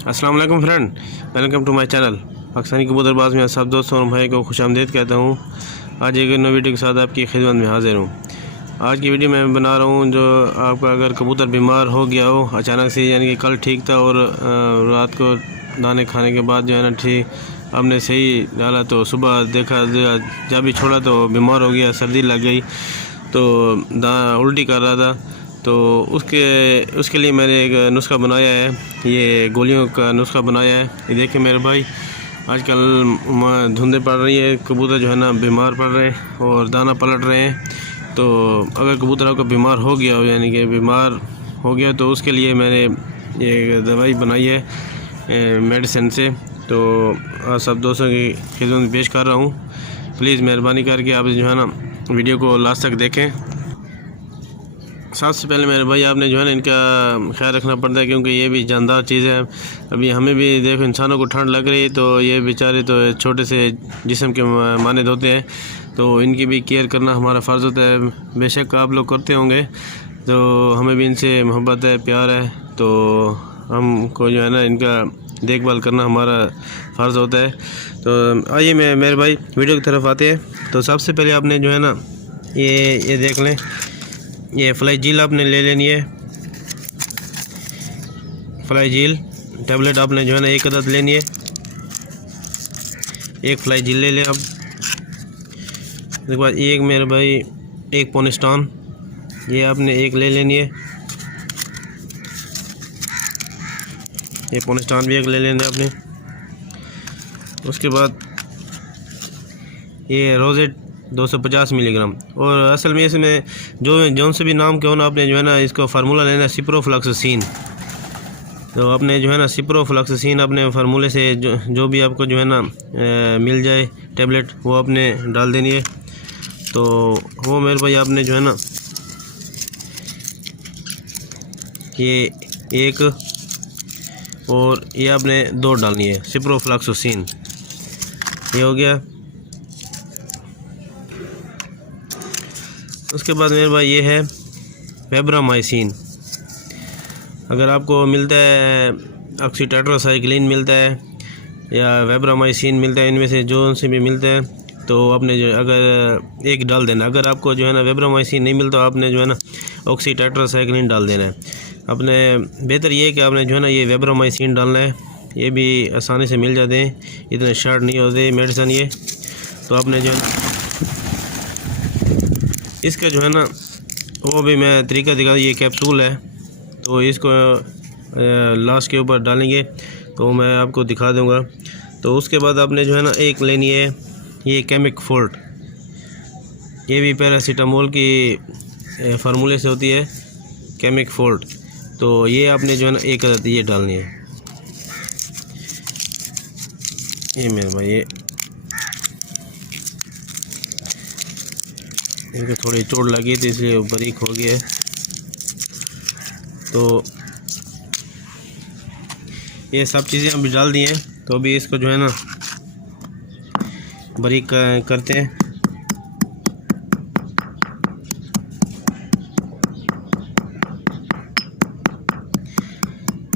अस्सलाम वालेकुम friend, welcome to my channel. Pakistani कबूतरबाज में सब दोस्तों और भाई को खुशामदीद कहता हूँ। आज एक नई वीडियो के साथ आपकी खिदमत में हाजिर हूँ। आज की वीडियो मैं बना रहा हूँ जो आपका अगर कबूतर बीमार हो गया हो अचानक से, यानी कि कल ठीक था और रात को दाने खाने के बाद जो है ना ठीक आपने सही डाला तो सुबह देखा जब भी छोड़ा तो बीमार हो गया, सर्दी लग गई तो उल्टी कर रहा था। तो उसके लिए मैंने एक नुस्खा बनाया है, ये गोलियों का नुस्खा बनाया है। ये देखिए मेरे भाई, आजकल धुंधें पड़ रही है, कबूतर जो है ना बीमार पड़ रहे हैं और दाना पलट रहे हैं। तो अगर कबूतर आपका बीमार हो गया हो, यानी कि बीमार हो गया, तो उसके लिए मैंने ये दवाई बनाई है मेडिसिन से। तो आप सब दोस्तों की खिदमत में पेश कर रहा हूँ। प्लीज़ मेहरबानी करके आप जो है ना वीडियो को लास्ट तक देखें। सबसे पहले मेरे भाई आपने जो है ना इनका ख्याल रखना पड़ता है, क्योंकि ये भी जानदार चीज़ है। अभी हमें भी देखो, इंसानों को ठंड लग रही है तो ये बेचारे तो छोटे से जिस्म के मानद होते हैं, तो इनकी भी केयर करना हमारा फ़र्ज़ होता है। बेशक आप लोग करते होंगे, तो हमें भी इनसे मोहब्बत है, प्यार है, तो हमको जो है ना इनका देखभाल करना हमारा फ़र्ज़ होता है। तो आइए मेरे भाई वीडियो की तरफ आते हैं। तो सबसे पहले आपने जो है ना ये देख लें, ये फ्लाईजील आपने ले लेनी है। फ्लाईजील टैबलेट आपने जो है ना एक अदद लेनी है। एक फ्लाईजील ले लें आप। उसके बाद एक मेरे भाई एक पोनिस्टान, ये आपने एक ले लेनी है। ये पोनिस्टान भी एक ले लेना है आपने। उसके बाद ये रोजेट 250 मिलीग्राम। और असल में इसमें जौन से भी नाम के हो ना, आपने जो है ना इसको फार्मूला लेना है सिप्रोफ्लॉक्सासिन। तो आपने जो है ना सिप्रोफ्लॉक्सासिन अपने फार्मूले से जो भी आपको जो है ना मिल जाए टैबलेट, वो आपने डाल देनी है। तो वो मेरे भाई आपने जो है ना ये एक और ये आपने 2 डालनी है सिप्रोफ्लॉक्सासिन। ये हो गया। उसके बाद मेरे भाई ये है वेब्रामाइसिन। अगर आपको मिलता है ऑक्सीटेट्रासाइक्लिन मिलता है या वेब्रामाइसिन मिलता है, इनमें से जो उनसे भी मिलता है, तो आपने जो अगर एक डाल देना। अगर आपको जो है ना वेब्रामाइसिन नहीं मिलता, आपने जो है ना ऑक्सीटेट्रासाइक्लिन डाल देना है। अपने बेहतर ये है कि आपने जो है ना ये वेब्रामाइसिन डालना है। ये भी आसानी से मिल जाते हैं, इतने शार्ट नहीं होते मेडिसिन ये। तो आपने जो है इसका जो है ना वो भी मैं तरीका दिखा, ये कैप्सूल है, तो इसको लास्ट के ऊपर डालेंगे तो मैं आपको दिखा दूंगा। तो उसके बाद आपने जो है ना एक लेनी है ये केमिक फोर्ट। ये भी पैरासीटामोल की फार्मूले से होती है, केमिक फोर्ट। तो ये आपने जो है ना एक अदद ये डालनी है। ये मेरे भाई ये इनको थोड़ी चोट लगी थी इसलिए बारीक हो गया है। तो ये सब चीज़ें अभी डाल दी हैं, तो अभी इसको जो है ना बारीक करते हैं।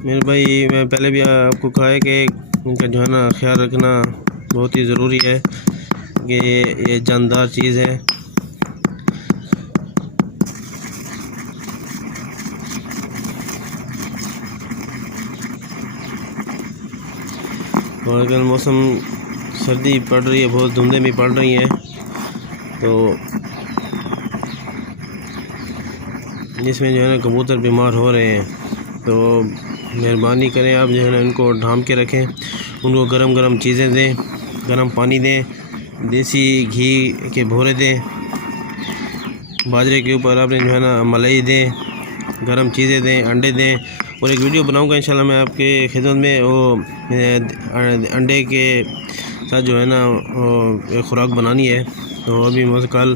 मेरे भाई मैं पहले भी आपको कहा है कि इनका जो है ना ख्याल रखना बहुत ही ज़रूरी है, कि ये जानदार चीज़ है। और अगर मौसम सर्दी पड़ रही है, बहुत धुंधें भी पड़ रही हैं, तो इसमें जो है ना कबूतर बीमार हो रहे हैं, तो मेहरबानी करें आप जो है ना इनको ढांप के रखें। उनको गरम गरम चीज़ें दें, गरम पानी दें, देसी घी के भोरे दें, बाजरे के ऊपर आपने जो है ना मलाई दें, गरम चीज़ें दें, अंडे दें। और एक वीडियो बनाऊंगा इंशाल्लाह मैं आपके खिदमत में, वो अंडे के साथ जो है ना वो खुराक बनानी है। तो अभी मैं कल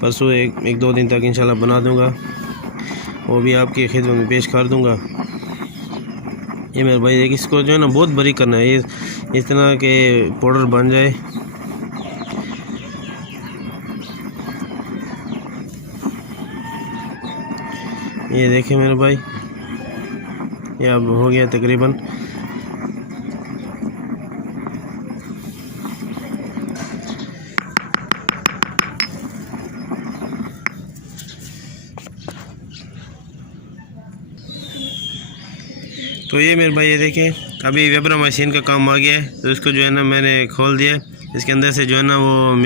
परसों एक 2 दिन तक इंशाल्लाह बना दूंगा, वो भी आपकी खिदमत में पेश कर दूंगा। ये मेरे भाई एक इसको जो है ना बहुत बारीक करना है, ये इस तरह के पाउडर बन जाए। ये देखें मेरे भाई, ये अब हो गया तकरीबन। तो ये मेरे भाई ये देखें अभी वेब्रा मशीन का काम आ गया है, तो इसको जो है ना मैंने खोल दिया। इसके अंदर से जो है ना वो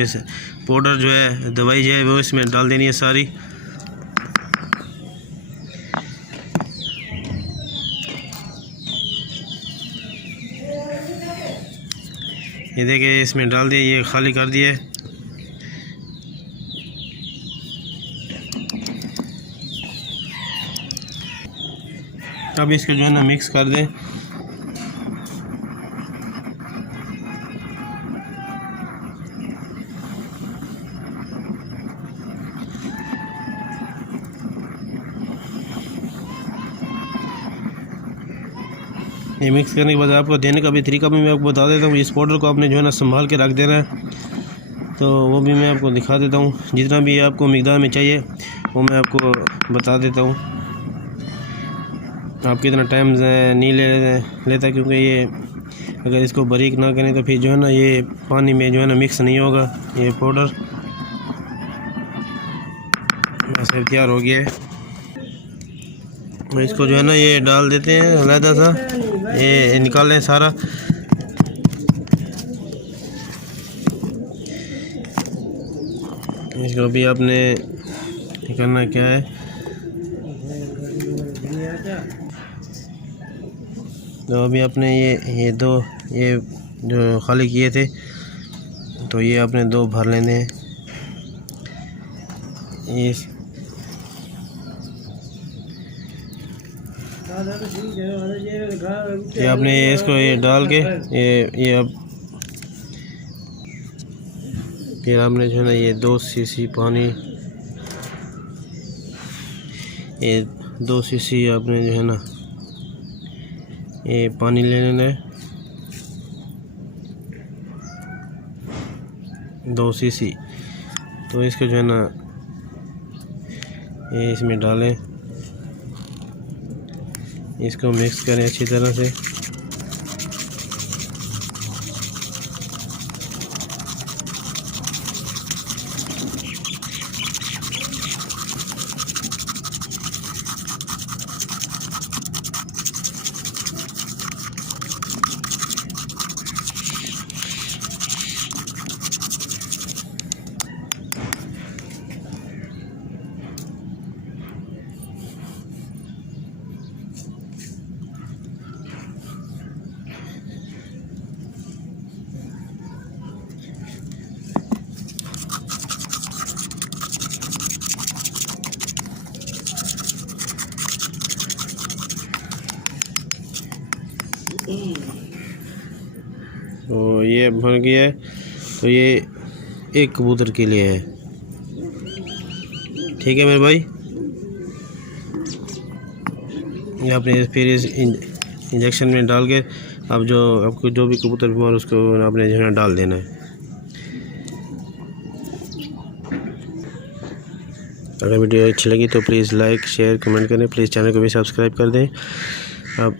पाउडर जो है दवाई जो है वो इसमें डाल देनी है सारी। ये देखिए इसमें डाल दिए, ये खाली कर दिए। अब इसको जो है ना मिक्स कर दें। ये मिक्स करने के बाद आपको देने का भी तरीका भी मैं आपको बता देता हूँ। इस पाउडर को आपने जो है ना संभाल के रख देना है, तो वो भी मैं आपको दिखा देता हूँ। जितना भी आपको मिकदार में चाहिए वो मैं आपको बता देता हूँ। आप कितना टाइम नहीं लेता, क्योंकि ये अगर इसको बारीक ना करें तो फिर जो है ना ये पानी में जो है ना मिक्स नहीं होगा। ये पाउडर वैसे तैयार हो गया है। इसको जो है ना ये डाल देते हैं अलहदा सा, ये निकाल लें सारा। इसको अभी आपने करना क्या है, तो अभी आपने ये दो ये जो खाली किए थे, तो ये आपने दो भर लेने हैं। ये आपने इसको ये डाल के ये अब फिर आपने जो है ना ये 2 सीसी पानी, ये 2 सीसी आपने जो है ना ये पानी ले लेना है, 2 सीसी। तो इसको जो है ना ये इसमें डालें, इसको मिक्स करें अच्छी तरह से। तो ये भर गया है, तो ये एक कबूतर के लिए है। ठीक है मेरे भाई, ये आपने फिर इस इंजेक्शन में डाल के आप जो आपको जो भी कबूतर बीमार उसको आपने जो है डाल देना है। अगर वीडियो अच्छी लगी तो प्लीज़ लाइक शेयर कमेंट करें। प्लीज़ चैनल को भी सब्सक्राइब कर दें। आप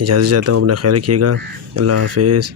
इजाज़त चाहता हूँ, अपना ख्याल रखिएगा। अल्लाह हाफिज़।